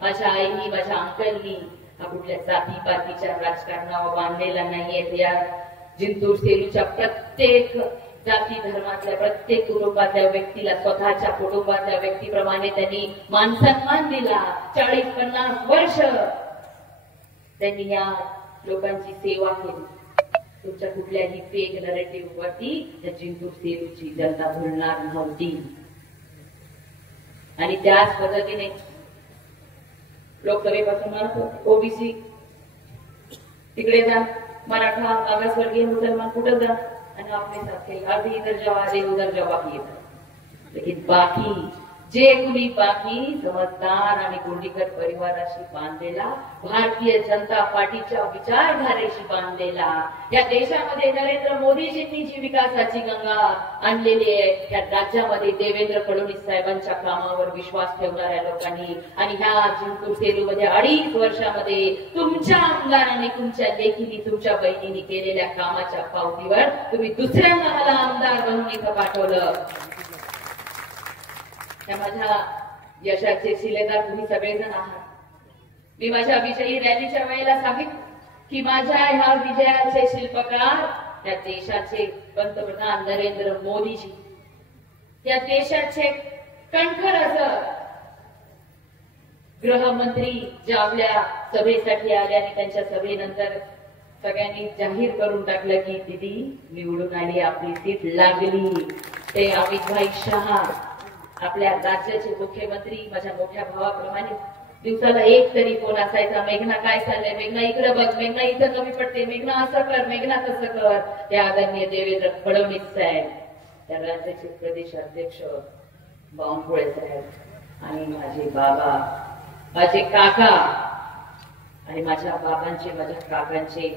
माझ्या आईनी, माझ्या अंकलनी हा कुठल्या जातीपातीच्या राजकारणावर बांधलेला नाहीये. या जिंतूर सेलूच्या प्रत्येक जाती धर्मातल्या प्रत्येक कुटुंबातल्या व्यक्तीला स्वतःच्या कुटुंबातल्या व्यक्तीप्रमाणे त्यांनी मान सन्मान दिला. 40-50 वर्ष त्यांनी या लोकांची सेवा केली. तुमच्या कुठल्याही फेक नरेटिव्ह वरती त्या जिंतूर सेलूची जनता भुलणार नव्हती. आणि त्याच पद्धतीने लोकसभेपासून म्हणतो ओबीसी तिकडे जा, मराठा मागासवर्गीय मुसलमान कुठं जा, आणि आपले सारखे आधी इधर जाओ आधे उधर जाओ बाकी येतात. लेकिन बाकी जे कुणी बाकी समजदार आणि गोंडीकर परिवाराशी बांधलेला, भारतीय जनता पार्टीच्या विचारधारेशी बांधलेला, या देशामध्ये नरेंद्र मोदीजींनी जी विकासाची गंगा आणलेली आहे, या राज्यामध्ये देवेंद्र फडणवीस साहेबांच्या कामावर विश्वास ठेवणाऱ्या लोकांनी आणि ह्या जिंतूर सेलूमध्ये 2.5 वर्षामध्ये तुमच्या आमदारांनी, तुमच्या लेखीनी, तुमच्या बहिणींनी केलेल्या कामाच्या पावतीवर तुम्ही दुसऱ्यांदा मला आमदार बनवून इथं पाठवलं. त्या माझ्या यशाचे शिलेदार तुम्ही सगळेजण आहात. मी माझ्या विजयी रॅलीच्या वेळेला सांगितलं की माझ्या ह्या विजयाचे शिल्पकार या देशाचे पंतप्रधान नरेंद्र मोदीजी, या देशाचे कणखर असं गृहमंत्री ज्या आपल्या सभेसाठी आले आणि त्यांच्या सभेनंतर सगळ्यांनी जाहीर करून टाकलं की दीदी निवडून आली, आपली सीट लागली. ते अमितभाई शहा आपल्या राज्याचे मुख्यमंत्री, माझ्या मोठ्या भावाप्रमाणे दिवसाला एक तरी फोन असायचा, मेघना काय चाललंय, मेघना इकडे बघ, मेघना इथं कमी पडते, मेघना असं कर, मेघना तसं कर. ते आदरणीय देवेंद्र फडणवीस साहेब, त्या राज्याचे प्रदेश अध्यक्ष बावनकुळे साहेब आणि माझे बाबा, माझे काका आणि माझ्या बाबांचे, माझ्या काकांचे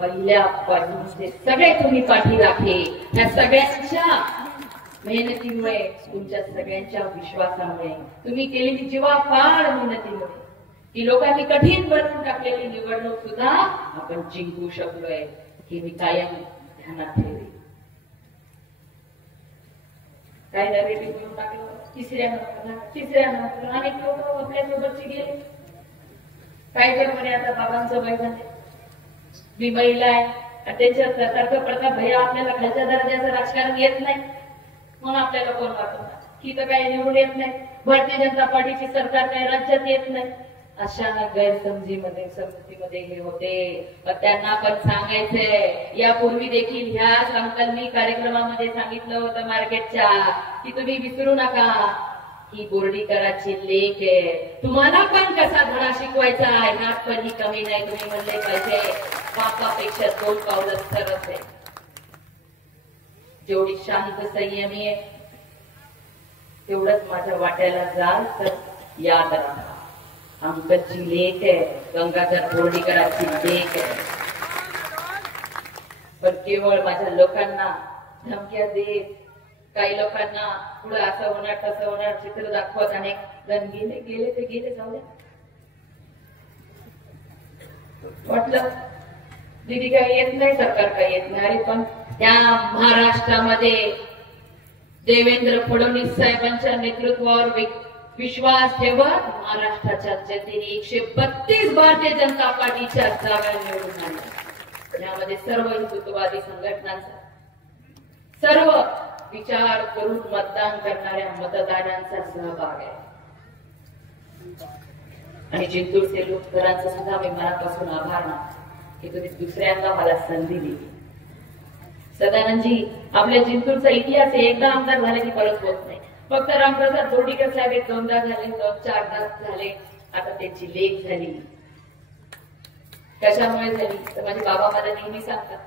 पहिल्यापासूनचे सगळे तुम्ही पाठी राखे. या सगळ्यांच्या मेहनतीमुळे, तुमच्या सगळ्यांच्या विश्वासामुळे, तुम्ही केलेली जीवापाड मेहनतीमुळे की लोकांनी कठीण बनवून टाकलेली निवडणूक सुद्धा आपण जिंकू शकलोय, हे मी कायम ध्यानात ठेवले. काय नरेटिव्ह बनवून टाकलं, तिसऱ्या नंबर अनेक लोक आपल्यासोबतचे गेले. काय कर म्हणे आता बाबांचं मैदान आहे, मी महिला आहे, त्यांच्या सारखं प्रताप भैया आपल्याला खालच्या दर्जाचं राजकारण येत नाही, मग आपल्याला कोण वाटणार की तर काही निवडून येत नाही, भारतीय जनता पार्टीची सरकार काही राज्यात येत नाही. अशा गैरसमजुतीमध्ये हे होते. पण त्यांना पण सांगायचंय, यापूर्वी देखील ह्या संकल्पनी कार्यक्रमामध्ये सांगितलं होतं मार्केटच्या की तुम्ही विसरू नका ही बोर्डीकरांची लेख आहे, तुम्हाला पण कसा धडा शिकवायचा आहे, ह्यात पण ही कमी नाही. तुम्ही म्हणले पाहिजे बापापेक्षा 2 पावलं सरस आहे. जेवढी शांत संयमी आहे तेवढंच माझ्या वाट्याला जाल तर याद राहा, अंकलची लेख आहे, गंगाधर बोर्डीकरांची लेख आहे. पण केवळ माझ्या लोकांना धमक्या देत, काही लोकांना पुढे असं होणार तसं होणार चित्र दाखवत अनेक जण गेले ते गेले, जाऊ द्या. वाटलं दीदी काही येत नाही, सरकार काही येत नाही, अरे पण त्या महाराष्ट्रामध्ये देवेंद्र फडणवीस साहेबांच्या नेतृत्वावर विश्वास ठेवत महाराष्ट्राच्या जनतेने 132 भारतीय जनता पार्टीच्या जागा निवडून आणल्या. यामध्ये सर्व हिंदुत्ववादी संघटनांचा, सर्व विचार करून मतदान करणाऱ्या मतदारांचा सहभाग आहे. आणि जिंतूर सेलूकरांचा सुद्धा मी मनापासून आभार मानतो की तुम्ही दुसऱ्यांदा मला संधी दिली. सदानंदजी, आपल्या जिंतूरचा इतिहास एकदा आमदार झाले की परत होत नाही. फक्त रामप्रसाद बोर्डीकर साहेब 2दा झाले, 2-4दा झाले, आता त्यांची लेख झाली. कशामुळे झाली तर माझे बाबा मला नेहमी सांगतात,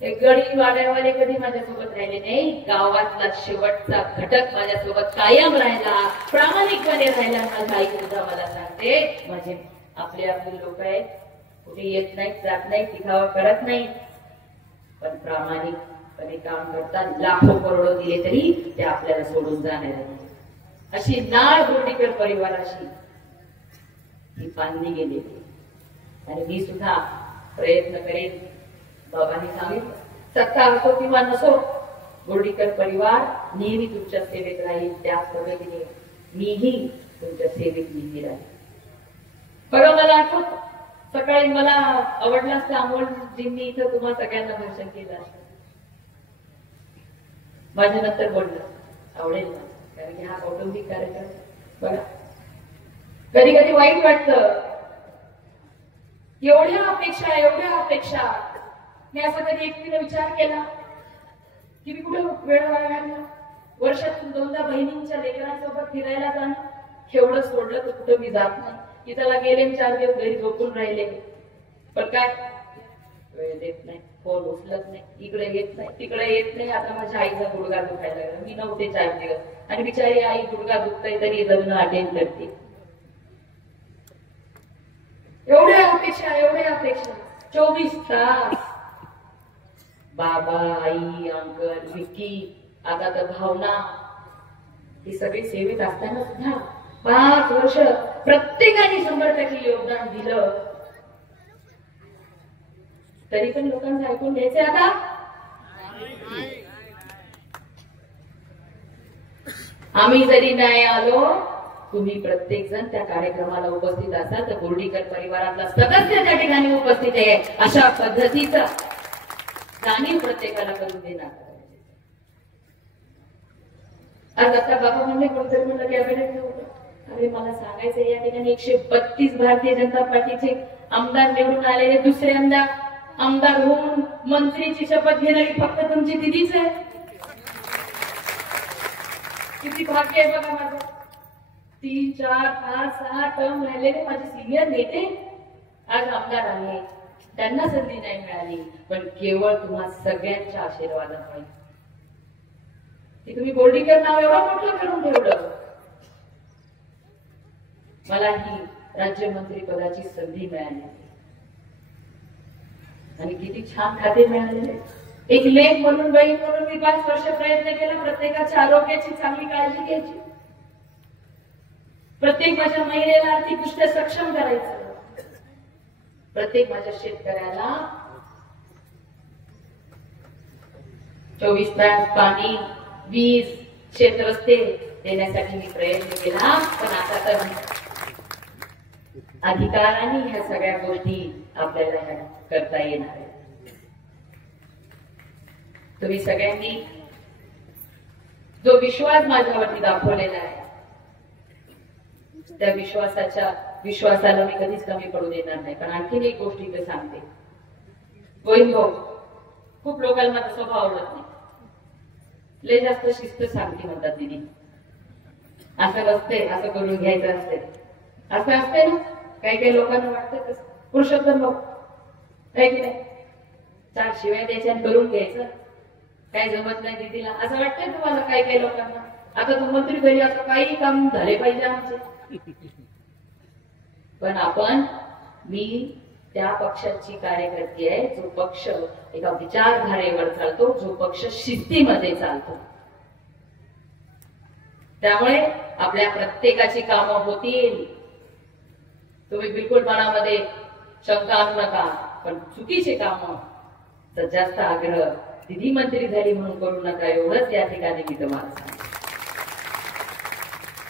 हे गडी वाड्यावाले कधी माझ्यासोबत राहिले नाही, गावातला शेवटचा घटक माझ्यासोबत कायम राहिला, प्रामाणिकपणे राहिला. माझी आई सुद्धा मला सांगते, माझे आपले लोक आहेत, कुठे येत नाहीत, जात नाही, दिखावा करत नाही, पण प्रामाणिकपणे काम करतात. लाखो करोडो दिले तरी ते आपल्याला सोडून जाणार नाही. अशी नाळ बोर्डीकर परिवाराशी ही बांधली गेलेली. आणि मी सुद्धा प्रयत्न करेन, बाबांनी सांगितलं, सत्ता असो किंवा नसो, बोर्डीकर परिवार नेहमी तुमच्या सेवेत राहील. त्याच पद्धतीने मीही तुमच्या सेवेत नेहमी राहील. बघा, मला आठवत सकाळी मला आवडला असतं अमोलजींनी इथं तुम्हा सगळ्यांना भाषण केलं असतं. माझ्या नंतर बोललं आवडेल ना, कारण की हा कौटुंबिक कार्यक्रम बघा. कधी कधी वाईट वाटतं, एवढ्या अपेक्षा. मी असं कधी एकटीने विचार केला की मी कुठे वेळ वाया घालला. वर्षातून 2दा बहिणींच्या लेकरांसोबत फिरायला जाणं, एवढं सोडलं तर कुठं मी जात नाही. की त्याला गेले 4 दिवस घरी झोपून राहिले, पण काय वेळ देत नाही, फोन उचलत नाही, इकडे येत नाही तिकडे येत नाही. आता माझ्या आईचा गुडघा दुखायला लागला, मी नव्हते 4 दिवस, आणि बिचारी आई गुडघा दुखतय तरी लग्न अटेंड करते. एवढ्या अपेक्षा 24 तास बाबा, आई, अंकल, विक्की, आता तर भावना, ही सगळी सेवेत असताना सुद्धा 5 वर्ष प्रत्येकाने 100% योगदान दिलं, तरी पण लोकांचं ऐकून घ्यायचंय. आता आम्ही जरी नाही आलो, तुम्ही प्रत्येक जण त्या कार्यक्रमाला उपस्थित असाल तर बोर्डीकर परिवारातला सदस्य त्या ठिकाणी उपस्थित आहे, अशा पद्धतीचं जाणीव प्रत्येकाला करून देणार. आज आता बाबा म्हणले कोणतरी म्हणलं कॅबिनेट होतं. अरे मला सांगायचं, या ठिकाणी 132 भारतीय जनता पार्टीचे आमदार निवडून आलेले, दुसऱ्यांदा आमदार होऊन मंत्रीची शपथ घेणारी फक्त तुमची दिदीच आहे. किती भाग्य आहे बघा माझं. 3, 4, 5, 6 टर्म राहिलेले माझे सिनियर नेते आज आमदार आहे. त्यांना संधी नाही मिळाली, पण केवळ तुम्हा सगळ्यांच्या आशीर्वादामुळे. तुम्ही बोर्डीकर नाव एवढं मोठं करून ठेवलं. मला ही राज्यमंत्री पदाची संधी मिळाली आणि किती छान खाते मिळालेले. एक लेख म्हणून, बहीण म्हणून मी 5 वर्ष प्रयत्न केला प्रत्येकाच्या आरोग्याची चांगली काळजी घ्यायची, प्रत्येक माझ्या महिलेला आर्थिकदृष्ट्या सक्षम करायचं, प्रत्येक माझ्या शेतकऱ्याला 24 तास पाणी, वीज, शेतरस्ते देण्यासाठी मी प्रयत्न केला. पण आता तर अधिकाराने ह्या सगळ्या गोष्टी आपल्याला ह्या करता येणार आहेत. तुम्ही सगळ्यांनी जो विश्वास माझ्यावरती दाखवलेला आहे, त्या विश्वासाला मी कधीच कमी पडू देणार नाही. पण आणखीन एक गोष्ट इथे सांगते, गोविंद भाऊ, खूप लोकांना माझा स्वभाव आवडत नाही, लय जास्त शिस्त सांगते म्हणतात दिदी. असं नसते, असं करून घ्यायचं असते, असं असते ना. काही लोकांना वाटतं पुरुषोत्तम भाऊ काही की नाही, 4 शिवाय द्यायच्या आणि करून घ्यायचं, काही जमत नाही दिदीला, असं वाटतंय तुम्हाला काही लोकांना. आता तू मंत्री घरी असं काही काम झाले पाहिजे आमचे. पण मी त्या पक्षाची कार्यकर्ती आहे, जो पक्ष एका विचारधारेवर चालतो, जो पक्ष शिस्तीमध्ये चालतो. त्यामुळे आपल्या प्रत्येकाची कामं होतील. तुम्ही बिलकुल मनामध्ये शंका आणू नका, पण चुकीचे कामं जास्त आग्रह दिदी मंत्री झाली म्हणून करू नका, एवढंच या ठिकाणी मी तुम्हाला सांगतो.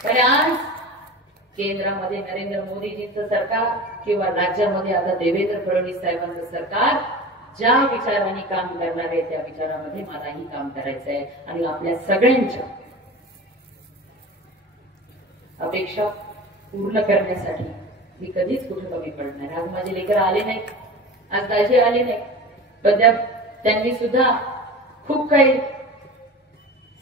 पण आज केंद्रामध्ये नरेंद्र मोदीजींचं सरकार किंवा राज्यामध्ये आता देवेंद्र फडणवीस साहेबांचं सरकार ज्या विचारांनी काम करणार आहे, त्या विचारामध्ये मलाही काम करायचं आहे. आणि आपल्या सगळ्यांच्या अपेक्षा पूर्ण करण्यासाठी मी कधीच कुठे कमी पडणार. आज माझे लेकर आले नाहीत, आज दाजी आले नाही, पण त्यांनी सुद्धा खूप काही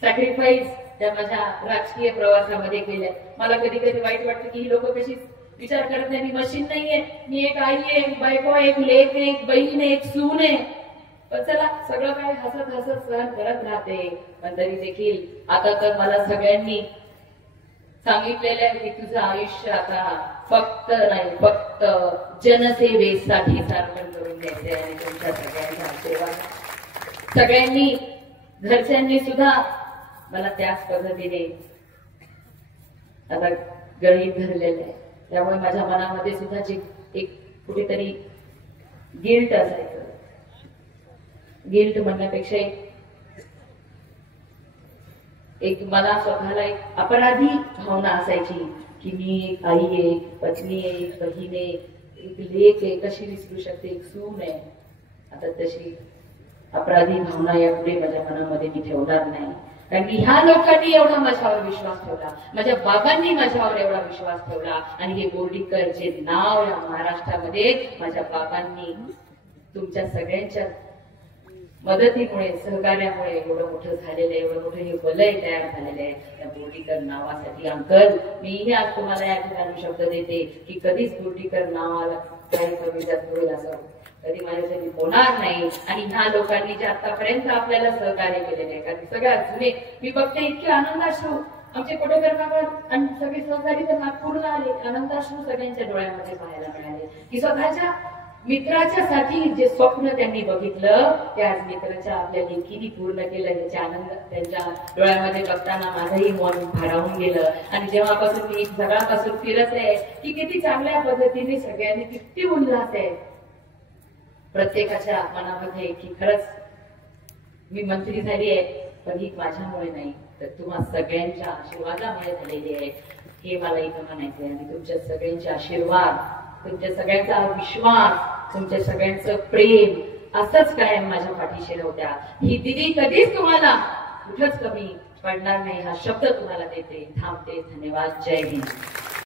सॅक्रिफाईस त्या माझ्या राजकीय प्रवासामध्ये केल्या. मला कधी कधी वाईट वाटतं की ही लोक कशी विचार करत नाही, मी मशीन नाहीये, मी एक आई आहे, एक बायको, एक लेक, एक बहीण, एक सून आहे. पण चला सगळं काय हसत हसत सहन करत राहते. पण तरी देखील आता तर मला सगळ्यांनी सांगितलेलं आहे की तुझं आयुष्य आता फक्त जनसेवेसाठी सार्थक करून घ्यायचे. आणि तुमच्या सगळ्यांचा आशीर्वाद, सगळ्यांनी घरच्यांनी सुद्धा मला त्याच पद्धतीने आता गळीत धरलेलं आहे. त्यामुळे माझ्या मनामध्ये सुद्धा जे एक कुठेतरी गिल्ट असायचं, गिल्ट म्हणण्यापेक्षा एक मला स्वतःला एक अपराधी भावना असायची की मी एक आई आहे, एक पत्नी आहे, एक बहीण आहे, एक लेख आहे कशी विसरू शकते, एक सून आहे. आता तशी अपराधी भावना यापुढे माझ्या मनामध्ये मी ठेवणार नाही. कारण की ह्या लोकांनी एवढा माझ्यावर विश्वास ठेवला, माझ्या बाबांनी माझ्यावर एवढा विश्वास ठेवला. आणि हे बोर्डीकर जे नाव या महाराष्ट्रामध्ये माझ्या बाबांनी तुमच्या सगळ्यांच्या मदतीमुळे सहकार्यामुळे एवढं मोठं झालेलं आहे, एवढं मोठं हे वलय तयार झालेलं आहे त्या बोर्डीकर नावासाठी. अंकल, मीही आज तुम्हाला या ठिकाणी शब्द देते की कधीच बोर्डीकर नावाला काही कमी जास्त होईल असं कधी माझ्यासाठी होणार नाही. आणि ह्या लोकांनी जे आतापर्यंत आपल्याला सहकार्य केलेले आहे, कारण सगळ्यात जुने मी बघते इतके आनंदाश्रू आमचे कोटेकर काका आणि सगळे सहकारी तर नागपूरला आले, आनंदाश्रू सगळ्यांच्या डोळ्यामध्ये पाहायला मिळाले की स्वतःच्या मित्राच्या साठी जे स्वप्न त्यांनी बघितलं ते आज मित्राच्या आपल्या लेखीने पूर्ण केलं. त्याचे आनंद त्यांच्या डोळ्यामध्ये बघताना माझंही मन भारावून गेलं. आणि जेव्हापासून मी जगापासून फिरत आहे की किती चांगल्या पद्धतीने सगळ्यांनी किती उल्हास आहे प्रत्येकाच्या मनामध्ये की खरंच मी मंत्री झाली आहे पण ही माझ्यामुळे नाही तर तुम्हा सगळ्यांच्या आशीर्वादामुळे झालेली आहे हे मला इथं म्हणायचं आहे. आणि तुमच्या सगळ्यांचे आशीर्वाद, तुमच्या सगळ्यांचा विश्वास, तुमच्या सगळ्यांचं प्रेम असंच कायम माझ्या पाठीशी नव्हत्या. ही दिदी कधीच तुम्हाला कुठंच कमी पडणार नाही हा शब्द तुम्हाला देते. थांबते. धन्यवाद. जय हिंद.